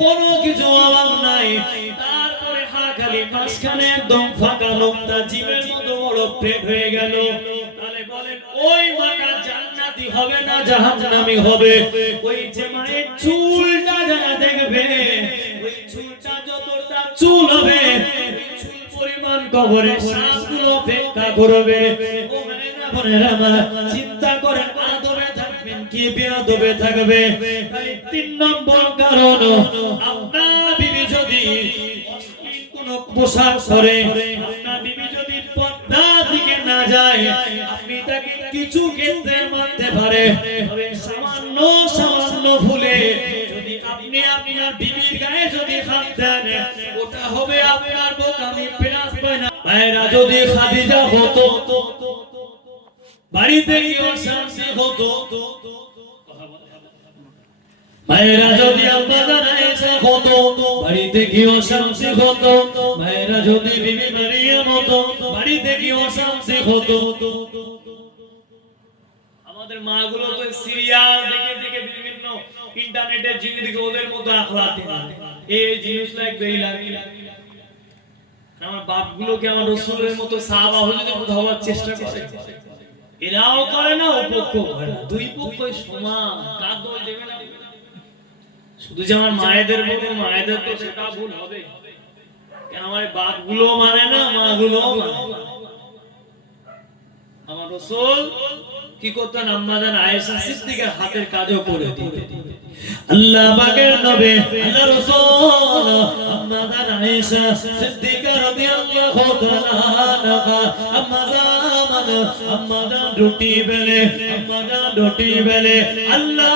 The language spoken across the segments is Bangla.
কোনো কিছু অভাব নাই। তারপরে হাখালি মাঝখানে একদম ফাঁকা লোকটা জীবের মতো বড় পেট হয়ে গেল। তাহলে বলেন ওই মাটা জান্নাতি হবে না জাহান্নামী হবে? ওই যে মায়ের চুলটা যারা দেখবে, ওই চুলটা যতটা চুল হবে, চুল পরিমাণ কবরে সাপগুলো অপেক্ষা করবে। ও মায়েরা বোনেরা আমার চিন্তা করেন, আদবে থাকবেন কি বেয়াদবে থাকবে? তাই 3 নম্বর কারণ, আপনার বিবি যদি কোন পোশাক পরে, আপনার বিবি যদি পর্দা দিকে না যায়, আপনি তাকে কিছু ক্ষেত্রে মানতে পারে, তবে সামান্য সামান্য ভুলে যদি আপনি আপনার বিবির গায়ে যদি হাত দেন, ওটা হবে আপনার বোকামি প্লাস পয়না। ভাইরা যদি খাদিজা হতো, বাড়িতে কি অশান্তি হতো? মায়েরা যদি আম্মা আয়েশা হতো, বাড়িতে কি অশান্তি হতো? মায়েরা যদি বিবি মারিয়াম হতো, বাড়িতে কি অশান্তি হতো? আমাদের মাগুলো তো সিরিয়াল দেখে দেখে বিভিন্ন ইন্টারনেটে জিনিস দেখে ওদের মতো আখলাতে এই জিনিস লাগবে এই লাগে। আমার বাপগুলোকে আমার রাসূলের মতো সাহাবা হতে হওয়ার চেষ্টা করে, এরাও করে না, উপপক্ষ করে না, দুই পক্ষই সমান, কাঁদ দই দেবে না। শুধু যে আমার মায়েদের বলবো, মায়েদের তো সেটা ভুল হবে, কেন আমার বাপগুলো মানে না, মাগুলো মানে। আমার রাসূল কি করতেন? আম্মা জান আয়েশা সিদ্দিকার হাতের কাজও করে দিতেন। আল্লাহ পাকের নবী আল্লাহ রাসূল আম্মা জান আয়েশা সিদ্দিকা রাদিয়াল্লাহু তাআলা আনহা আম্মা জান রুটি বেলে, আম্মা জান রুটি বেলে, আল্লাহ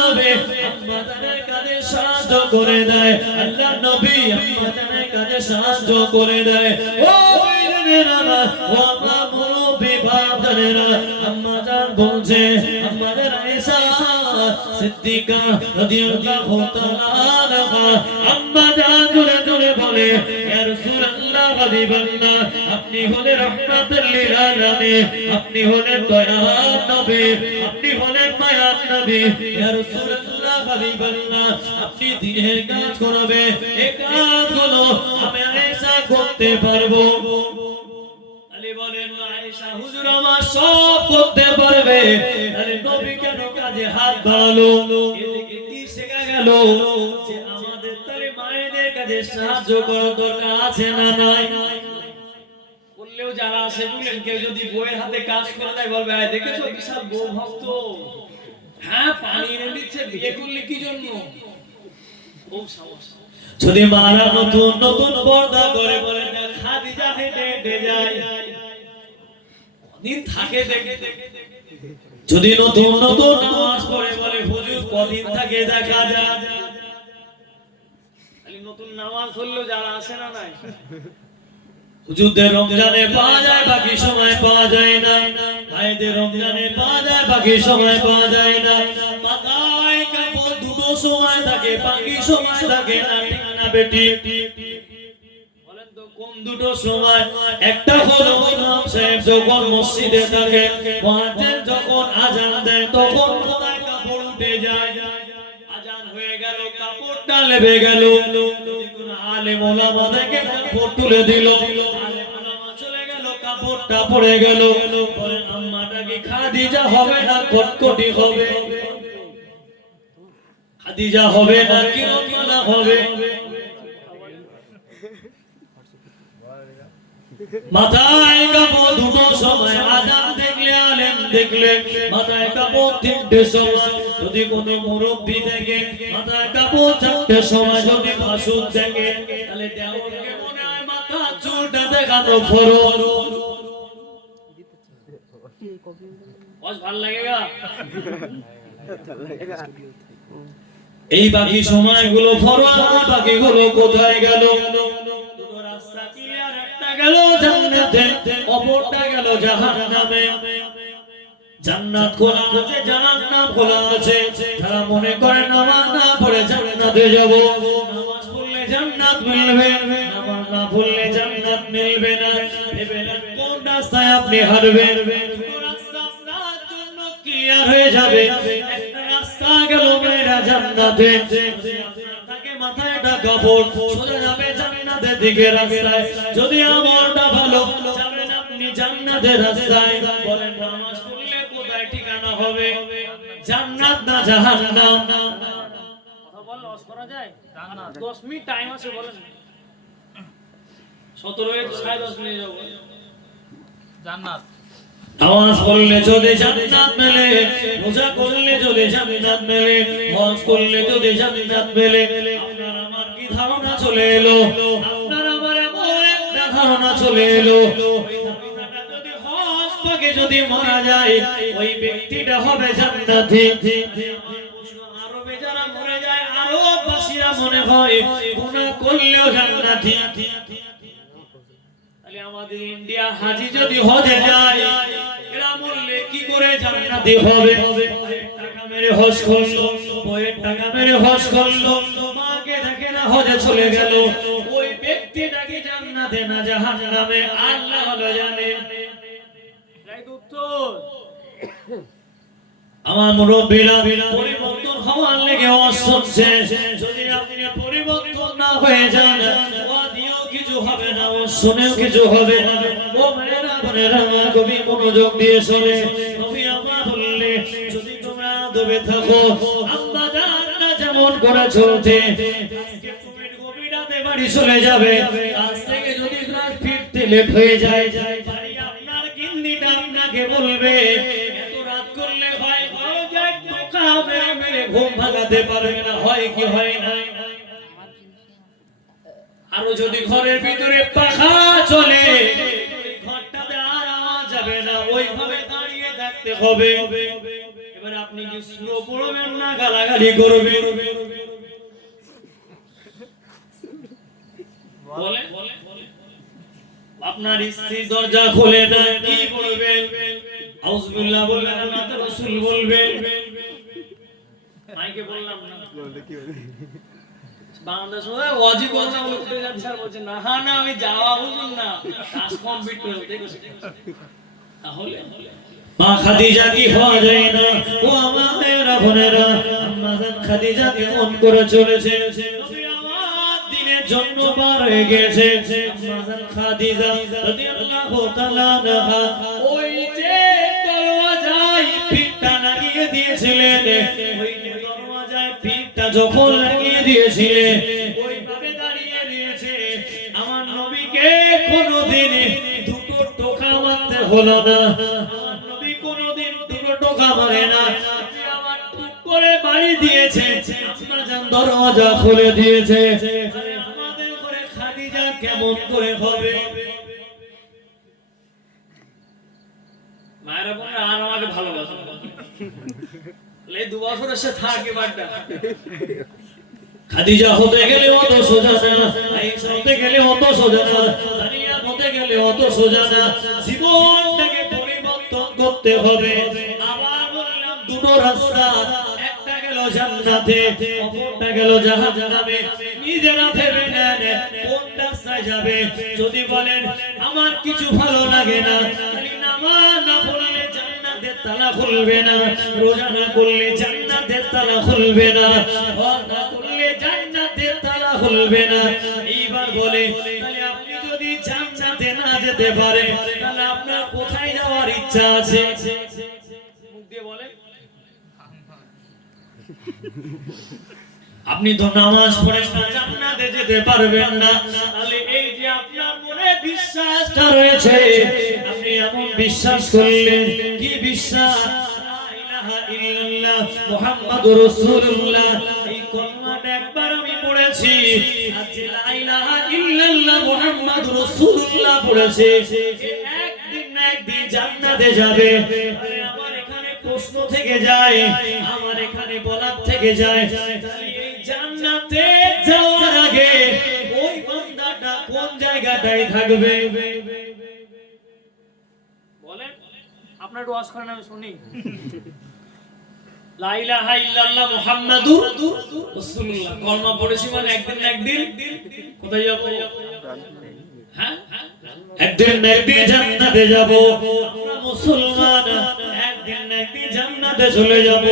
নবী আম্মা জানের কাজে সাহায্য করে দেয়, আল্লাহ নবী আম্মা জানের কাজে সাহায্য করে দেয়। ও ভাইজানেরা, ও আমার মুরব্বি ভাইজানেরা, আম্মা জান বলছে, আম্মা জান আয়েশা সিদ্দিকা রাদিয়াল্লাহু তাআলা আনহা আম্মা জান জোরে জোরে বলে, ইয়া রাসূলুল্লাহ হাবিবাল্লাহ, আপনি হলেন রাহমাতুল লিল আলামিন, আপনি হলেন দয়ার নবী, আপনি হলেন মায়ার নবী, ইয়া রাসূলুল্লাহ হাবিবাল্লাহ, আপনি দিনের কাজ করবে, এই কাজগুলো আমি আয়েশা করতে পারবো। আলী বলেন আয়েশা হুজুর আমার সব করতে পারবে, আরে নবী কেন কাজে হাত বাড়ালো? এদিকে কি শেখা গেল যে আমাদের তারে মায়েদের কাজে সাহায্য করার দরকার আছে না নাই? বললেও যারা আছে বলেন, কেউ যদি বউয়ের হাতে কাজ করে দেয় বলবে দেখেছো বিশাল বউ ভক্ত, হ্যাঁ পানি এনে দিচ্ছে, বিয়ে করলে কি জন্য? খুব সমস্যা। যদি মারা নতুন নতুন পর্দা করে বলে খাদিজা হেঁটে হেঁটে যায়, দিন থাকে দেখে, যদি নতুন নতুন নামাজ পড়ে বলে হুজুর কদিন থাকে দেখা যায়, খালি নতুন নামাজ পড়লেও যারা আসে না নাই, হুজুরদের রমজানে পাওয়া যায় বাকি সময় পাওয়া যায় না, ভাইদের রমজানে পাওয়া যায় বাকি সময় পাওয়া যায় না, মাথায় কাপড় দুটো সময় থাকে বাকি সময় থাকে না, ঠিক না বেটি? বলেন তো কোন দুটো সময়? একটা হলো ইমাম সাহেব যখন মসজিদে থাকে, মুয়াজ্জিন যখন আযান দেয় তখন মাথায় কাপড় উঠে যায়, আযান হয়ে গেল কাপড়টা লেবে গেল, কোন আলেম ওলামা থেকে কাপড় তুলে দিল, আলেম ওলামা চলে গেল কাপড়টা পড়ে গেল, বলেন আম্মাটা কি খাদিজা হবে না কটকটি হবে? খাদিজা হবে না কিরণমালা হবে? মাথায় কাপড় দুটো সময়, আযান দেখলে আলেম দেখলে মাথায় কাপড় তিনটে সময়, যদি কোনো মুরব্বি দেখে মাথায় কাপড় চারটে সময়, যদি মাসুদ দেখে তাহলে দেওরকে মনে হয় মাথা চুলটা দেখানো ফরজ। ভালো লাগেগা? এই বাকি সময়গুলো ফরজ, বাকিগুলো কোথায় গেল? রাস্তা ক্লিয়ার, একটা গেল জান্নাতে, অপরটা গেল জাহান্নামে। জান্নাত খোলা আছে, জাহান্নাম খোলা আছে। যারা মনে করে নামাজ না পড়ে জান্নাতে যাব, নামাজ পড়লে জান্নাত মিলবে, নামাজ না পড়লে জান্নাত মিলবে না, ভেবে নেন কোন রাস্তায় আপনি হাঁটবেন। দুটো রাস্তা আপনার জন্য ক্লিয়ার হয়ে যাবে, একটা রাস্তা গেল মেয়েরা জান্নাত, জান্নাতে তাকে মাথায় একটা কাপড় সোজা যাবে জান্নাতের দিকে রাস্তায় যদি আমলটা ভালো যাবেন আপনি জান্নাতের রাস্তায় বলেন নামাজ পড়লে কোথায় ঠিকানা হবে জান্নাত না জাহান্নাম কথা বল লস করা যায় জান্নাত 10 মিনিট টাইম আছে বলেন 17 এর 10:30 নিয়ে যাব জান্নাত নামাজ পড়লে যদি জান্নাত মেলে রোজা করলে যদি জান্নাত মেলে হজ করলে যদি জান্নাত মেলে আপনার আমার কি ধারণা চলে এলো আপনার আমার এমন একটা ধারণা চলে এলো ওই ধারণাটা যদি হজ পাকে যদি মারা যায় ওই ব্যক্তিটা হবে জান্নাতি আরবে যারা মরে যায় আরববাসীরা মনে হয় গুনাহ করলেও জান্নাতি তাহলে আমাদের ইন্ডিয়া হাজি যদি হজে যায় এরা বললে কি করে জান্নাতি হবে টাকা মেরে হজ করলো বইয়ের টাকা মেরে হজ করলো মাকে দেখে না হজে চলে গেল ওই ব্যক্তিটাকে জান্নাতে না জাহান্নামে আল্লাহ ভালো জানে রাইট উত্তর আমার মুরব্বিরা পরিবর্তন হওয়ার লেগে অসহ্যে যদি আপনি পরিবর্তন না হয়ে যান ওয়াদিও কিছু হবে না ও শুনেও কিছু হবে না ও মেয়েরা বোনেরা মা কবি মনোযোগ দিয়ে শোনে নবী আমার বললে যদি তোমরা দবে থাকো আম্মা জাননা যেমন করে চলতে আজকে তুমি গভীরাতে বাড়ি চলে যাবে আজ থেকে যদি রাত ফিরতে লেট হয়ে যায় বাড়ি আপনার গিন্নিটা আপনাকে বলবে এত রাত করলে হয় মেরে ঘুম ভাগাতে পারবে না হয় কি হয় না আরো যদি ঘরের ভিতরে পাখা চলে ঘরটাতে আর আওয়াজ যাবে না ওইভাবে দাঁড়িয়ে থাকতে হবে এবার আপনি কি স্লো পড়বেন না গালাগালি করবেন বলে আপনার স্ত্রী দরজা খুলে না কি বলবেন আউযুবিল্লাহ বলবেন না তো রাসূল বলবেন মাইকে বললাম না বলতে কি হবে বাংলাদেশ ওই ওয়াজি কথা বলতে যাচ্ছে আর বলছে না না আমি যাওয়া বুঝুন না কাজ কমপ্লিট করে দেখছি তাহলে মা খাদিজা কি হওয়া যায় না ও আমাদের বোনেরা আম্মা জান খাদিজা কেমন করে চলেছে নবী আমার দিনের জন্য বার হয়ে গেছে আম্মা জান খাদিজা রাদিয়াল্লাহু তাআলা আনহা ওই যে দরওয়াজায় পিঠটা লাগিয়ে দিয়েছিলেন ওই যে দরওয়াজায় পিঠটা যখন লাগিয়ে দিয়েছিলেন ওইভাবে দাঁড়িয়ে দিয়েছে আমার নবীকে কোনোদিন দুটো টোকা মারতে হলো না আমার নবী কোনোদিন দুটো টোকা মারে না আমার টুক করে বাড়ি দিয়েছে আম্মা জান দরওয়াজা খুলে দিয়েছে আরে আমাদের ঘরে খাদিজা কেমন করে হবে মায়েরা বলে আর আমাকে ভালোবাসে লে 2 বছর এসে থাকে বাড়িটা খাদিজা হতে গেলে অত সোজা না আয়েশা হতে গেলে অত সোজা না তানিয়া হতে গেলে অত সোজা না জীবনটাকে পরিবর্তন করতে হবে আবার বললাম দুটো রাস্তা একটা গেল জান্নাতে অপরটা গেল জাহান্নামে নিজেরা ভেবে নেন কোন রাস্তায় যাবে যদি বলেন আমার কিছু ভালো লাগে না খালি নামাজ না পড়লে জান্নাতের তালা খুলবে না রোজা না করলে জান্নাতের তালা খুলবে না হজ না করলে জান্নাতের তালা খুলবে না এইবার বলে তাহলে আপনি যদি জান্নাতে না যেতে পারেন তাহলে আপনার কোথায় যাওয়ার ইচ্ছা আছে মুখ দিয়ে বলেন আপনি তো নামাজ পড়ে না জান্নাতে যেতে পারবেন না তাহলে এই যে আপনার মনে বিশ্বাসটা রয়েছে আপনি এমন বিশ্বাস করলেন কি বিশ্বাস লা ইলাহা ইল্লাল্লাহ মুহাম্মাদুর রাসূলুল্লাহ এই কলমাটা একবার আমি পড়েছি আজকে লা ইলাহা ইল্লাল্লাহ মুহাম্মাদুর রাসূলুল্লাহ পড়েছে একদিন না একদিন জান্নাতে যাবে আরে আমার এখানে প্রশ্ন থেকে যায় আমার এখানে বলার থেকে যায় তাহলে এই জান্নাতে যাওয়ার আগে ওই বান্দাটা কোন জায়গাটায় থাকবে বলেন আপনার ওয়াজ করেন আমি শুনি লা ইলাহা ইল্লাল্লাহ মুহাম্মাদুর রাসূলুল্লাহ কলমা পড়েছি মানে একদিন না একদিন কোথায় যাব হ্যাঁ একদিন না একদিন জান্নাতে যাব আমরা মুসলমান একদিন না একদিন জান্নাতে চলে যাব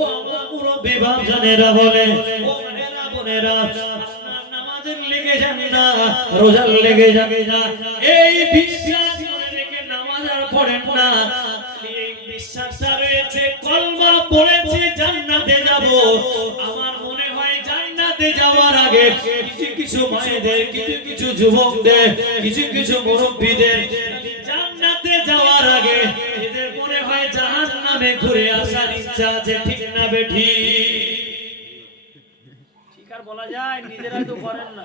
ও আমার মুরব্বী বাপজানেরা বলে, ও মায়েরা বোনেরা, আপনার নামাজের লেগে যান না, রোজার লেগে যাবে না, এই বিশ্বাস মনে রেখে নামাজ আর পড়েন না। এই বিশ্বাসটা রয়েছে, কলমা পড়েছে জান্নাতে যাব। আমার মনে হয় জান্নাতে যাওয়ার আগে কিছু কিছু মায়েদের, কিছু কিছু যুবকদের, কিছু কিছু মুরব্বীদের জান্নাতে যাওয়ার আগে এদের মনে হয় জাহান্নামে ঘুরে আসার ইচ্ছা আছে, ঠিক না বেঠি? ঠিক আর বলা যায়, নিজেরাই তো করেন না।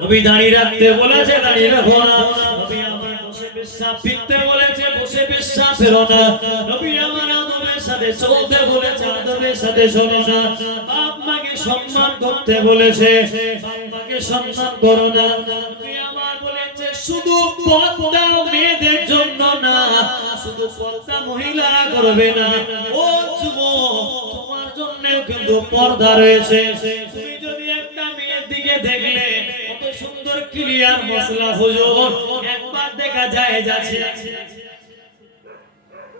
নবী দাঁড়িয়ে রাখতে বলেছে, দাঁড়িয়ে রাখো না। নবী আমার বসে পেশাব ফিরতে বলেছে, বসে পেশাব ফেরো না। নবী আমার আদবের সাথে চলতে বলেছে, আদবের সাথে চলো না। বাপ মাকে সম্মান করতে বলেছে, বাপ মাকে সম্মান করো না। নবী আমার বলেছে শুধু পর্দা মেয়েদের জন্য না, শুধু পর্দা মহিলারা করবে না। ও যুবক, তোমার জন্যও কিন্তু পর্দা রয়েছে। তুমি যদি একটা মেয়ের দিকে দেখলে কত সুন্দর ক্লিয়ার মশলা হুজুর, একবার দেখা যায় যাচ্ছে,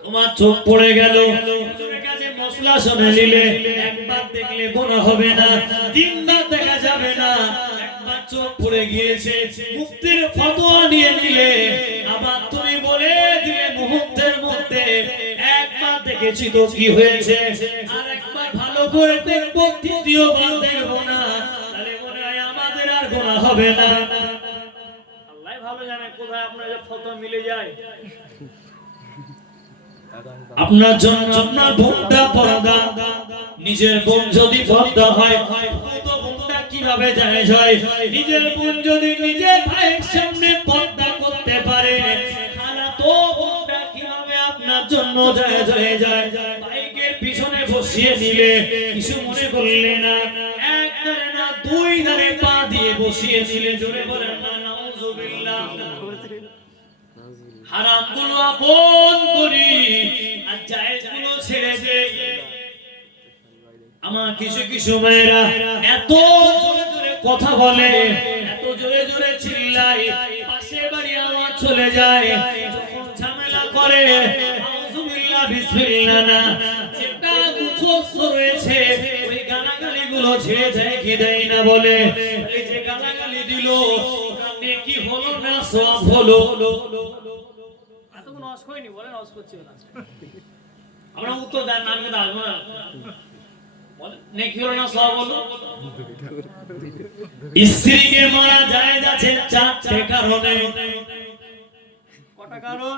তোমার চোখ পড়ে গেল, হুজুরের কাছে মশলা শুনে নিলে একবার দেখলে গুনাহ হবে না, তিনবার দেখা যাবে না। একবার চোখ পড়ে গিয়েছে, মুক্তির ফতোয়া নিয়ে নিলে, আবার তুমি বলে দিলে মুহূর্তের মধ্যে, একবার দেখেছি তো কি হয়েছে, আর একবার ভালো করে দেখবো, তৃতীয়বার দেখবো না, তাহলে মনে হয় আমাদের আর গুনাহ হবে না। আল্লাহ ভালো জানে কোথায় আপনার যে ফতোয়া মিলে যায়। আপনার জন্য আপনার বোনটা পর্দা, নিজের বোন যদি পর্দা হয়, তো বোনটা কিভাবে জায়েজ হয়? নিজের বোন যদি নিজের ভাইয়ের সামনে পর্দা করতে পারে, খালাতো বোনটা কিভাবে আপনার জন্য জায়েজ হয়ে যায়? বাইকের পিছনে বসিয়ে দিলে কিছু মনে করলে না, এক ধারে না দুই ধারে পা দিয়ে বসিয়ে দিলে, জোরে বলেন না নাউজুবিল্লাহ। হারাম গুলো আপন করি আর জায়েজ গুলো ছেড়ে দেই। আমার কিছু কিছু মেয়েরা এত জোরে জোরে কথা বলে, এত জোরে জোরে চিল্লায়, পাশের বাড়ি আওয়াজ চলে যায়, যখন ঝামেলা করে আউযুবিল্লাহ বিসমিল্লাহ না, যেটা মুখস্থ রয়েছে ওই গালাগালি গুলো ছেড়ে দেয় কি দেয় না বলে, এই যে গালাগালি দিল নেকি হলো না সওয়াব হলো? এতক্ষণ অস হয়নি, বলেন অস করছি না। আমরা উত্তর দেন না, আমি তো আসবো না, বলেন নেকি হলো না সওয়াব হলো? স্ত্রীকে মারা যায় যাচ্ছে চারটে কারণে। কটা কারণ?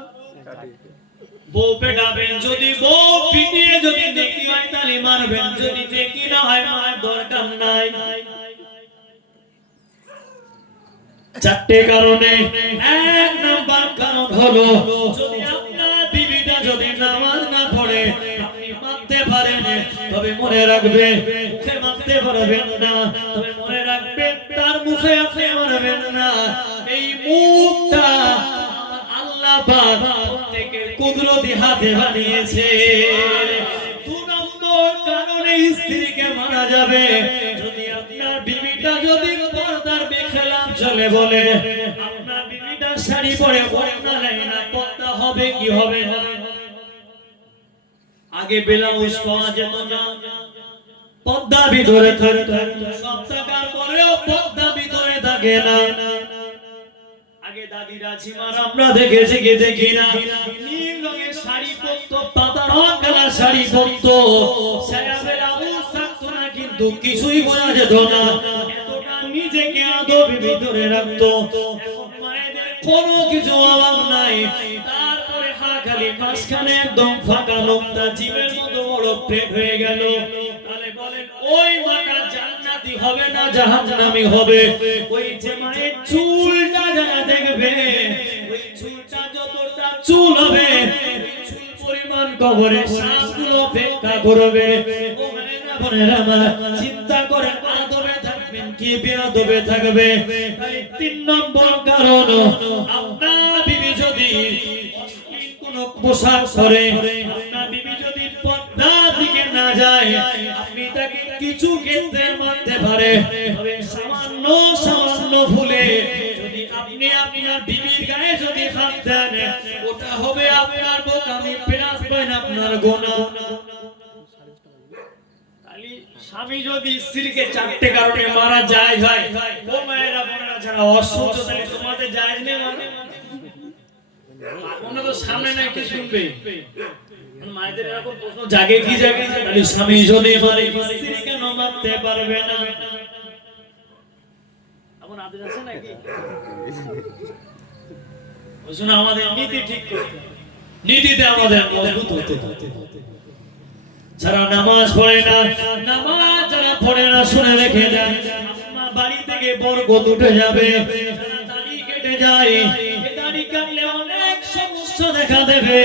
বউ পেটাবেন, যদি বউ পিটিয়ে যদি নেকি হয় তাহলে মারবেন, যদি নেকি না হয় মারার দরকার নাই। চারটে কারণে। এক নাম্বার কারণ হলো, যদি আপনার বিবিটা যদি নামাজ না পড়ে আপনি মারতে পারেন, তবে মনে রাখবেন মুখে মারতে পারবেন না, তবে মনে রাখবেন তার মুখে আপনি মারবেন না। এই মুখটা আল্লাহ পাক প্রত্যেকের কুদরতি হাতে বানিয়েছে। দু নম্বর কারণে স্ত্রীকে মারা যাবে, যদি আপনার বিবিটা যদি পর্দার বেখেলাফ চলে বলে, আপনার বিবিটা শাড়ি পরে পর্দা নেয় না, পর্দা হবে কি হবে না? আগে ব্লাউজ পাওয়া যেত না, পর্দা ভিতরে থাকতো, সব টাকার পরেও পর্দা ভিতরে থাকে না। আগে দাদিরা ঝিমার আমরা দেখেছি কি দেখি না, নীল রঙের শাড়ি পরতো, পাতা রং কালার শাড়ি পরতো, সায়া ব্লাউজ থাকতো না, কিন্তু কিছুই বোঝা যেত না, এতটা নিজেকে আদবের ভিতরে রাখতো। এখন মায়েদের কোনো কিছু অভাব নাই, তারপরে হাঁকালি মাঝখানে একদম ফাঁকা লোকটা জীবের মতো বড় প্লেট হয়ে গেল। তাহলে বলেন ওই মাটা জান্নাতি হবে না জাহান্নামী হবে? ওই যে মায়ের চুলটা যারা দেখবে, ওই চুলটা যতটা চুল হবে, ওই চুল পরিমাণ কবরে শ্বাসগুলো অপেক্ষা করবে। ও বোনেরা আমার, চিন্তা করেন আদবে থাকবেন কি বেয়াদবে থাকবে। তাই ৩ নম্বর কারণ, আপনার বিবি যদি কোন পোশাক পরে, আপনার বিবি যদি পর্দা দিকে না যায়, আপনি তাকে কিছু ক্ষেত্রে মানতে পারে, তবে সামান্য সামান্য ভুলে যদি আপনি আপনার বিবির গায়ে যদি হাত দেন, ওটা হবে আপনার বোকামি, প্লাস পয়েন্ট আপনার গুনাহ। খালি স্বামী যদি স্ত্রীকে চারটে কারণে মারা যায় হয়, ও মায়েরা বোনেরা যারা অসহ্য, তাহলে তোমাদের জায়েজ নেই মানে? তোমরা তো সামনে নাই কি শুনবে? মায়েদের এরকম প্রশ্ন জাগে কি জাগে? তাহলে স্বামী যদি মারে স্ত্রী কেন মারতে পারবে না? এমন আদেশ আছে নাকি? ওই জন্য আমাদের নীতি ঠিক করতে হবে। নীতিতে আমাদের মজবুত হতে হবে। যারা নামাজ পড়ে না, নামাজ যারা পড়ে না শুনে রেখে যায়, আপনার বাড়ি থেকে বরকত উঠে যাবে। যারা দাড়ি কেটে যায়, এই দাড়ি কাটলে অনেক সমস্যা দেখা দেবে,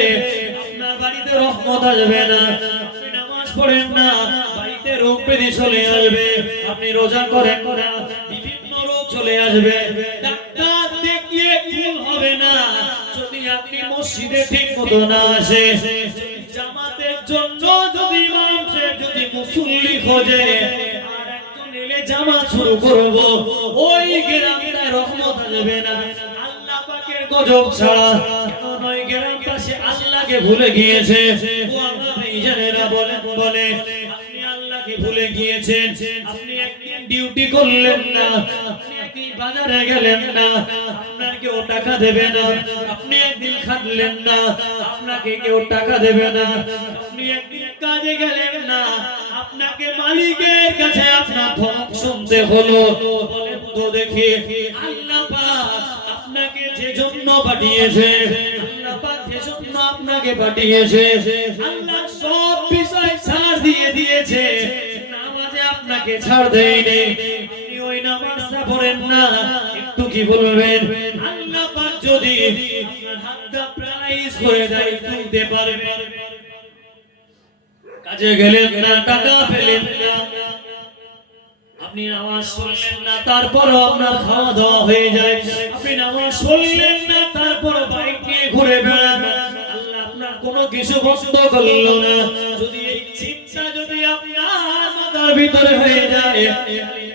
আপনার বাড়িতে রহমত আসবে না। আপনি নামাজ পড়েন না, বাড়িতে রোগ ব্যাধি চলে আসবে। আপনি রোজা করেন না, বিভিন্ন রোগ চলে আসবে। ডাক্তার দেখিয়ে ভুল হবে না যদি আপনি মসজিদে ঠিক মতো না আসে। জামাতের জন্য যদি ইমাম সাহেব যদি মুসল্লি খোঁজে, আর একজন এলে জামাত শুরু করব, ওই গ্রামটা রহমত আসবে না। আল্লাহ পাকের গজব ছাড়া কারণ ওই গ্রামটা সে আল্লাহকে ভুলে গিয়েছে। ও আমার ভাইজানেরা বলে আপনি আল্লাহকে ভুলে গিয়েছেন। আপনি একদিন ডিউটি করলেন না, আপনি একদিন বাজারে গেলেন না, আপনার কেউ টাকা দেবে না। আপনি একদিন খাটলেন না, আপনাকে কেউ টাকা দেবে না। আপনি একদিন কাজে গেলেন না, আপনাকে মালিকের কাছে আপনার ধমক শুনতে হলো। বলেন তো দেখি, আল্লাহ পাক আপনাকে যে জন্য পাঠিয়েছে, আল্লাহ পাক যে জন্য আপনাকে পাঠিয়েছে, আল্লাহ সব বিষয় ছাড় দিয়ে দিয়েছে, নামাজে আপনাকে ছাড় দেয়নি। আপনি ওই নামাজটা পড়েন না, একটু কি বলবেন? আল্লাহ পাক যদি আপনার হাতটা প্যারালাইজ করে দেয়, তুলতে পারবেন? কাজে গেলেন না, টাকা পেলেন না, আপনি নামাজ পড়লেন না, তারপরও আপনার খাওয়া দাওয়া হয়ে যায়। আপনি নামাজ পড়লেন না, তারপর বাইক নিয়ে ঘুরে বেড়ান, আল্লাহ আপনার কোনো কিছু বন্ধ করলো না। যদি এই চিন্তা যদি আপনার মাথার ভিতরে হয়ে যায়,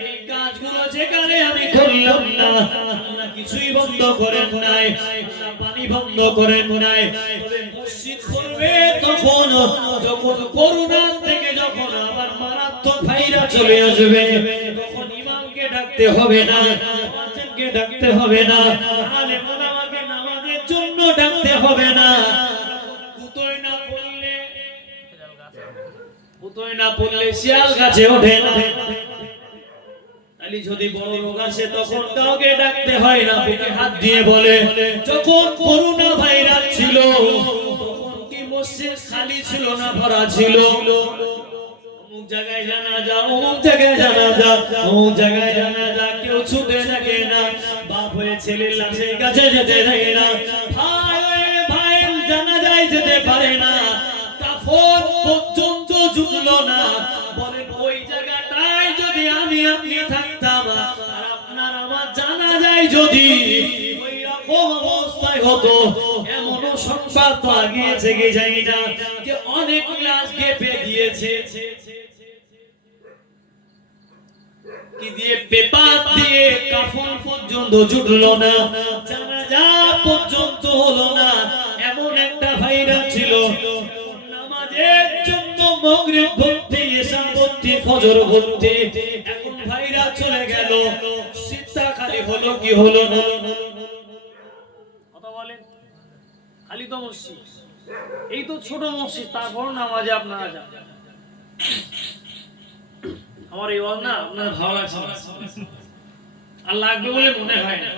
এই কাজগুলো যেখানে আমি করলাম না, আল্লাহ কিছুই বন্ধ করেন নাই, আল্লাহ পানি বন্ধ করেন নাই। তবে মসজিদ করবে তখন যখন করোনা থেকে যখন আবার মারাত্মক ভাইরাস চলে আসবে, তখন ইমামকে ডাকতে হবে না, মুয়াজ্জিনকে ডাকতে হবে না, আলেম ওলামাকে নামাজের জন্য ডাকতে হবে না। কুতোয় না পড়লে শিয়াল গাছে ওঠে না। তাহলে যদি বড় রোগ আসে তখন কাউকে ডাকতে হয় না, বুকে হাত দিয়ে বলে। যখন করোনা ভাইরাস ছিল তখন কি মসজিদ খালি ছিল না, ভরা ছিল? অমুক জায়গায় জানাজা, অমুক জায়গায় জানাজা, অমুক জায়গায় জানাজা, কেউ ছুটে থাকে না। বাপ হয়ে ছেলের লাশের কাছে যেতে থাকে না, ভাই হয়ে ভাইয়ের জানাজায় যেতে পারে না, কাফন পর্যন্ত জুটলো না। বলেন ওই জায়গাটায় যদি আমি আপনি থাকতাম, আর আপনার আমার জানাজায় যদি ওই রকম অবস্থায় হতো, এমনও সংবাদ তো আগিয়েছে কি যাই না, যে অনেক লাশ গেপে গিয়েছে। কি দিয়ে? পেপার দিয়ে কাফন পর্যন্ত জুটলো না, জানাজা পর্যন্ত হলো না। এমন একটা ভাইরাস ছিল, নামাজের জন্য মাগরিব ভর্তি, ইশা ভর্তি, ফজর ভর্তি। এখন ভাইরাস চলে গেল, সিদ্ধা খালি হলো কি হলো না? কথা বলেন, খালি তো মসজিদ, এই তো ছোট মসজিদ, তারপর নামাজে আপনারা যান। আমার এই বল না আপনার ভালো লাগছে আর লাগবে বলে মনে হয় না।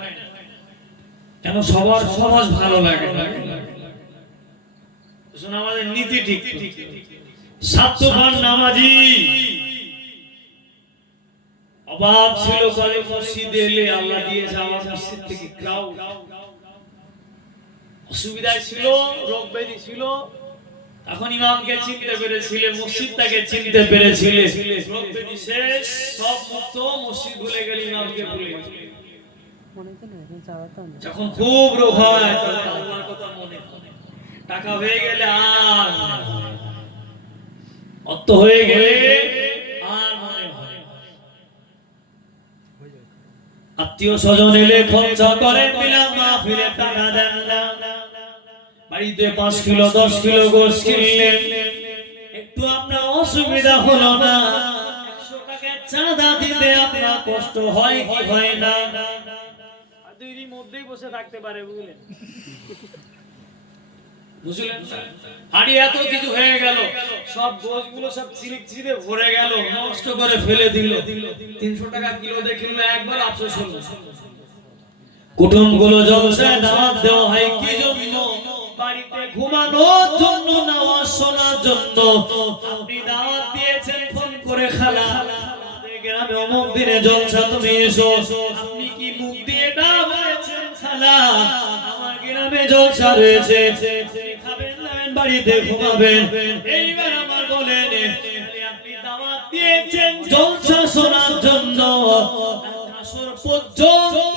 কেন? সবার সমাজ ভালো লাগে না, আমাদের নীতি ঠিক। স্বার্থবান নামাজি অভাব ছিল, করে মসজিদে এলে আল্লাহ দিয়েছে আমার মসজিদ থেকে ক্রাউড। অসুবিধায় ছিল, রোগ ব্যাধি ছিল, এখন ইমামকে চিনতে পেরেছিলে, মসজিদটাকে চিনতে পেরেছিলে, রোগ ব্যাধি শেষ, সব মুক্ত, মসজিদ ভুলে গেলে ইমামকে ভুলে গেলে। যখন খুব রোগ হয় তখন আল্লাহর কথা মনে পড়ে, টাকা হয়ে গেলে আর অর্থ হয়ে গেলে আর মনে হয়। আত্মীয় স্বজন এলে খরচা করেন, দিলাম মাহফিলে টাকা দেন না। বাড়িতে 5 কিলো 10 কিলো গোশত কিনলেন, একটু আপনার অসুবিধা হলো না, আমাকে চাঁদা দিতে আপনার কষ্ট হয় কি হয় না? আর 2 দিন মধ্যেই বসে থাকতে পারে, বুঝলেন? বুঝলেন? হাড়ি এত কিছু হয়ে গেল, সব গোশগুলো সব চিড়ে ভরে গেল, নষ্ট করে ফেলে দিল। 300 টাকা কিলো দিয়ে কিনলো, একবার আফসোস হলো। কুটুমগুলো জলসায় দাওয়াত দেওয়া হয় কি জন্য? বাড়িতে ঘুমানোর জন্য, নামাজ শোনার জন্য। আপনি দাওয়াত দিয়েছেন ফোন করে, খালা আমাদের গ্রামে অমুক দিনে জলসা, তুমি এসো। আপনি কি মুখ দিয়ে না বলেছেন, খালা আমার গ্রামে জলসা রয়েছে, খাবেন নাবেন বাড়িতে ঘুমাবেন? এইবার আমার বলেন, আপনি দাওয়াত দিয়েছেন জলসা শোনার জন্য, আসর পর্যন্ত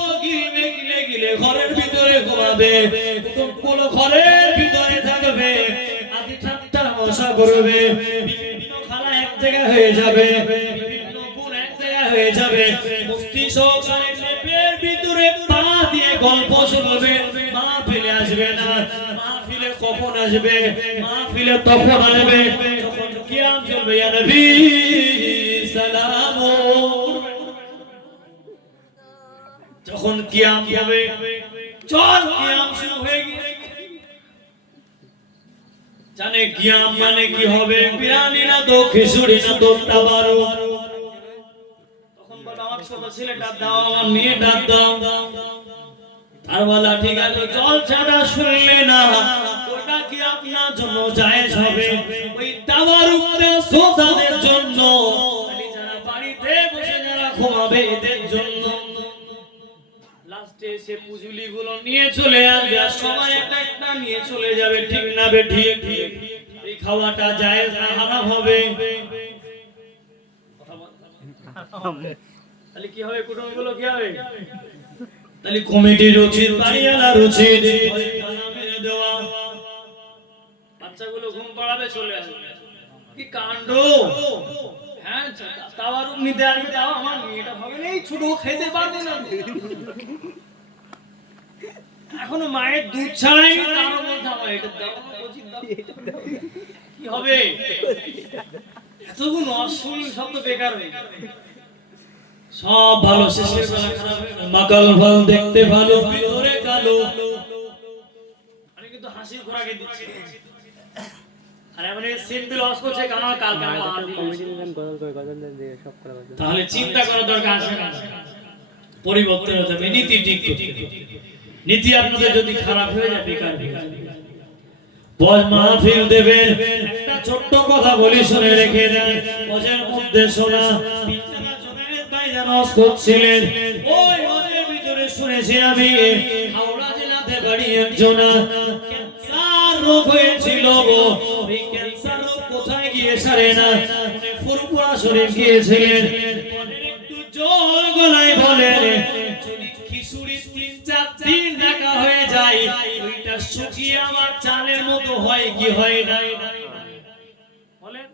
গিলে ঘরের ভিতরে ঘুমাবে, কুটুমগুলো ঘরের ভিতরে থাকবে, আদি ঠাট্টা মশা করবে, বিভিন্ন খালা এক জায়গায় হয়ে যাবে, বিভিন্ন গুণ এক জায়গায় হয়ে যাবে, মুফতি সহকারে লেপের ভিতরে পা দিয়ে গল্প শুনবে, মাহফিলে আসবে না। মাহফিলে কখন আসবে? মাহফিলে তখন আসবে যখন কিয়াম চলবে। ইয়া নবী সালাম, যখন কিয়াম হবে, চল কিয়াম শুরু হয়ে গেছে। জানে কিয়াম মানে কি হবে? বিরিয়ানি না তো, খিচুড়ি না তো, তাবারু। তখন বলো আমার ছোট ছেলেটা দাও, আমার মেয়েটা দাও। আর বলা ঠিক আছে, জল ছাড়া শুনলে না, ওটা কি আপনার জন্য জায়েজ হবে? ওই তাবারুকটা শ্রোতাদের জন্য, যারা বাড়িতে বসে যারা ঘুমাবে এদের জন্য। লাস্টে এসে পুজুলি গুলো নিয়ে চলে আসবে, আর সবাই একটা একটা নিয়ে চলে যাবে, ঠিক না বে ঠিক? এই খাওয়াটা জায়েজ না হারাম হবে? তাহলে কি হবে? কুটুমগুলো কি হবে? তাহলে কমিটির উচিত, বাড়িওয়ালার উচিত মেরে দেওয়া। বাচ্চাগুলো ঘুম পাড়াবে, চলে আসবে। কি কাণ্ড! হ্যাঁ, তাওয়ারুক নিতে আসবে, তাও আমার মেয়েটা ভাবে এই ছোট খেতে পারবে না, এখনো মায়ের দুধ ছাড়াই, তারও বলছে আমার এটা দাও, কি হবে? এতগুলো অশ্লীল শব্দ বেকার হয়ে গেল। সব ভালো, শেষের বেলা খারাপ। মাকাল ফল দেখতে ভালো, ভিতরে কালো। আমি কিন্তু হাসির খোরাকে দিচ্ছি, আরে মানে সিম্পল লস করছে, কারণ কালকে তাহলে চিন্তা করার দরকার আছে না? পরিবর্তন হতে হবে, নীতি ঠিক করতে হবে। নীতি আপনাদের যদি খারাপ হয়ে যায়, বেকার বজ মাহফিল দেবেন। একটা ছোট্ট কথা বলি, শুনে রেখে দেন। বজের মধ্যে শোনা করছিলেন, ওই ওদের ভিতরে শুনেছি আমি, হাওড়া জেলাতে বাড়ি একজন, ক্যান্সার রোগ হয়েছিল। ওই ক্যান্সার রোগ কোথায় গিয়ে সারে না, ফুরফুরা শরীফ গিয়েছিলেন। একটু জোর গলায় বলেন, যদি খিচুড়ি 3-4 দিন রাখা হয়ে যায়, ওইটা শুকিয়ে আমার চালের মতো হয় কি হয় না? বলেন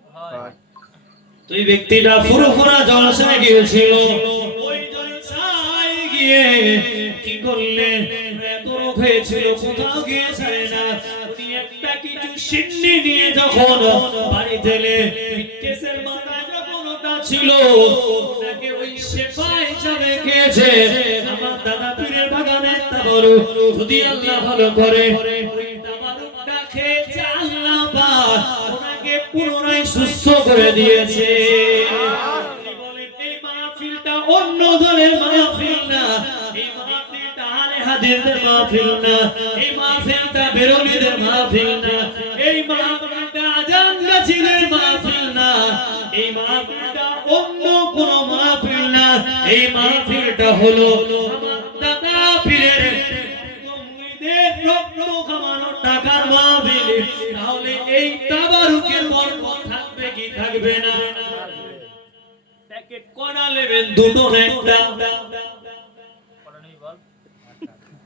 তো এই ব্যক্তিটা ফুরফুরা জলসায় গিয়েছিল, ওই জলসায় গিয়ে কি করলেন? এত রোগ হয়েছিল, কোথাও গিয়ে ছাড়ে না। উনি একটা কিছু সিন্নি নিয়ে যখন বাড়িতে এলেন, কেসের মাথায় যখন ওটা ছিল, ওটাকে ওই শেফা হিসাবে খেয়েছে। আমার দাদা পীরের বাগানে তাবারুক, যদি আল্লাহ ভালো করে, ওই তাবারুকটা খেয়েছে, আল্লাহ পাক ওনাকে পুনরায় সুস্থ করে দিয়েছে। বলেন এই মাহফিলটা অন্য দলের মাহফিল না, এই মাহফিলটা আলে হাদিসের মাহফিল না, এই মাহফিলটা বেরোনীদের মাহফিল না, এই মাহফিলটা আজান গাছিদের মাহফিল না, এই মাহফিলটা অন্য কোন মাহফিল না। এই মাহফিলটা হলো আমার দাদা পীরের মুরিদের রত্ন কামানোর টাকার মাহফিল। তাহলে এই তাবারুকের বরকত থাকবে কি থাকবে না? প্যাকেট করা নেবেন, দুটো না একটা?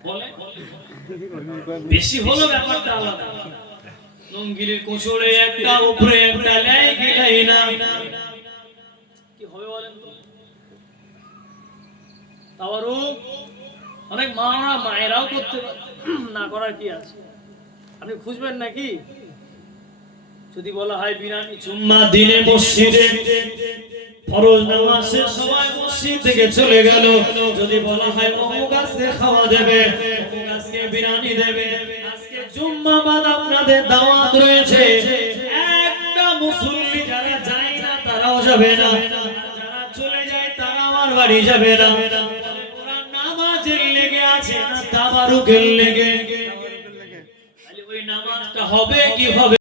বলে বেশি হলো ব্যাপারটা আলাদা। নঙ্গিলের কোচরে একটা, উপরে একটা, লাই কি লাই না, কি হবে বলেন তো? তাওয়ারুক অনেক মারা মায়েরাও করতে পারে, না করার কি আছে? আপনি খুঁজবেন নাকি? যদি বলা হয় বিরিয়ানি জুম্মা দিনে মসজিদে ফরজ নামাজ শেষ সবাই মসজিদ থেকে চলে গেল। যদি বলা হয় অমুক আজকে খাওয়া দেবে, অমুক আজকে বিরিয়ানি দেবে, আজকে জুম্মাবাদ আপনাদের দাওয়াত রয়েছে, একটা মুসল্লি যারা যায় না তারাও যাবে না, যারা চলে যায় তারা আমার বাড়ি যাবে না। ওরা নামাজের লেগে আছে না তাবারুকের লেগে? ওই নামাজটা হবে কি হবে?